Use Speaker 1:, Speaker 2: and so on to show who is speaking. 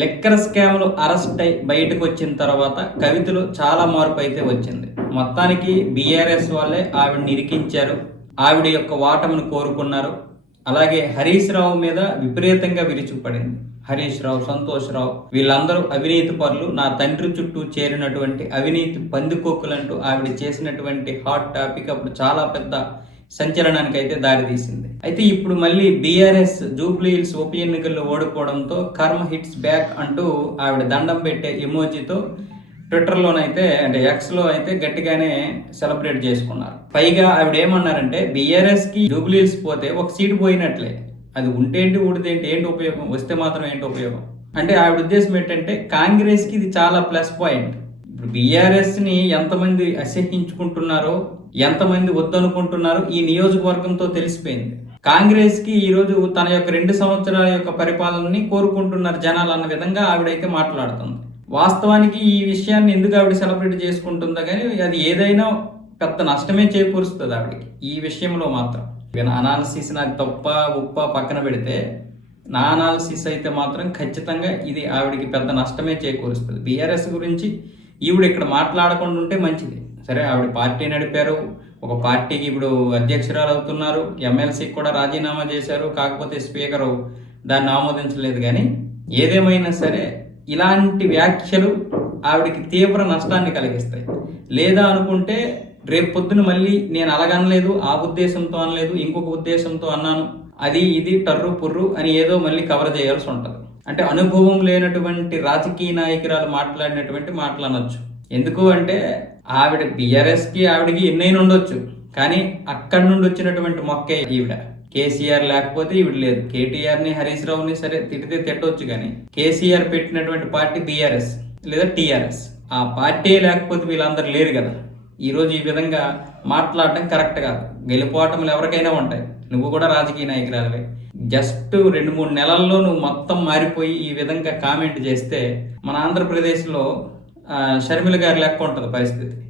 Speaker 1: Liquor స్కామ్లు arrest అయి బయటకు వచ్చిన తర్వాత కవితలో చాలా మార్పు అయితే వచ్చింది. మొత్తానికి బీఆర్ఎస్ వాళ్ళే ఆవిడని ఇరికించారు ఆవిడ యొక్క వాటమును కోరుకున్నారు. అలాగే హరీష్ రావు మీద విపరీతంగా విరిచిపడింది హరీష్ రావు సంతోష్ రావు వీళ్ళందరూ అవినీతి పరులు. నా తండ్రి చుట్టూ చేరినటువంటి అవినీతి పందికొక్కులంటూ ఆవిడ చేసినటువంటి హాట్ టాపిక్ అప్పుడు చాలా పెద్ద సంచలనానికి అయితే దారితీసింది అయితే ఇప్పుడు మళ్ళీ బీఆర్ఎస్ జూబ్లీ హిల్స్ ఉప ఎన్నికల్లో ఓడిపోవడంతో కర్మ హిట్స్ బ్యాక్ అంటూ ఆవిడ దండం పెట్టే ఎమోజీతో ట్విట్టర్లోనైతే అంటే ఎక్స్లో అయితే గట్టిగానే సెలబ్రేట్ చేసుకున్నారు. పైగా ఆవిడ ఏమన్నారంటే బీఆర్ఎస్కి జూబ్లీ హిల్స్ పోతే ఒక సీటు పోయినట్లే. అది ఉంటేంటి ఊడితేంటి ఏంటి ఉపయోగం? వస్తే మాత్రం ఏంటి ఉపయోగం? అంటే ఆవిడ ఉద్దేశం ఏంటంటే కాంగ్రెస్కి ఇది చాలా ప్లస్ పాయింట్. ఇప్పుడు బీఆర్ఎస్ని ఎంతమంది అసహించుకుంటున్నారో ఎంతమంది వద్దనుకుంటున్నారో ఈ నియోజకవర్గంతో తెలిసిపోయింది. కాంగ్రెస్కి ఈరోజు తన యొక్క రెండు సంవత్సరాల యొక్క పరిపాలనని కోరుకుంటున్నారు జనాలు అన్న విధంగా ఆవిడైతే మాట్లాడుతుంది. వాస్తవానికి ఈ విషయాన్ని ఎందుకు ఆవిడ సెలబ్రేట్ చేసుకుంటుందో కానీ అది ఏదైనా పెద్ద నష్టమే చేకూరుస్తుంది ఆవిడకి. ఈ విషయంలో మాత్రం. అనాలసిస్ నాకు తప్ప ఉప్ప పక్కన పెడితే నా అనాలసిస్ అయితే మాత్రం ఖచ్చితంగా ఇది ఆవిడకి పెద్ద నష్టమే చేకూరుస్తుంది. బీఆర్ఎస్ గురించి ఈవిడ ఇక్కడ మాట్లాడకుండా ఉంటే మంచిది. సరే ఆవిడ పార్టీ నడిపారు. ఒక పార్టీకి ఇప్పుడు అధ్యక్షురాలు అవుతున్నారు. ఎమ్మెల్సీకి కూడా రాజీనామా చేశారు. కాకపోతే స్పీకరు దాన్ని ఆమోదించలేదు. కానీ ఏదేమైనా సరే ఇలాంటి వ్యాఖ్యలు ఆవిడకి తీవ్ర నష్టాన్ని కలిగిస్తాయి. లేదా అనుకుంటే రేపు పొద్దున మళ్ళీ నేను అలాగనలేదు ఆ ఉద్దేశంతో అనలేదు ఇంకొక ఉద్దేశంతో అన్నాను. అది ఇది టర్రు పుర్రు అని ఏదో మళ్ళీ కవర్ చేయాల్సి ఉంటుంది. అంటే అనుభవం లేనటువంటి రాజకీయ నాయకురాలు మాట్లాడినటువంటి మాట్లాడచ్చు ఎందుకు అంటే ఆవిడ బీఆర్ఎస్కి ఆవిడకి ఎన్నైనా ఉండొచ్చు. కానీ అక్కడి నుండి వచ్చినటువంటి మొక్కే ఈవిడ. కేసీఆర్ లేకపోతే ఈవిడ లేదు. కేటీఆర్ని హరీష్ రావుని సరే తిడితే తిట్టవచ్చు కానీ కేసీఆర్ పెట్టినటువంటి పార్టీ బీఆర్ఎస్ లేదా టీఆర్ఎస్. ఆ పార్టీ లేకపోతే వీళ్ళందరూ లేరు కదా. ఈరోజు ఈ విధంగా మాట్లాడటం కరెక్ట్ కాదు. గెలిపోవటంలో ఎవరికైనా ఉంటాయి. నువ్వు కూడా రాజకీయ నాయకురాలవే. జస్ట్ రెండు మూడు నెలల్లో నువ్వు మొత్తం మారిపోయి ఈ విధంగా కామెంట్ చేస్తే మన ఆంధ్రప్రదేశ్లో షర్మిల గారి లెక్క ఉంటుంది పరిస్థితి.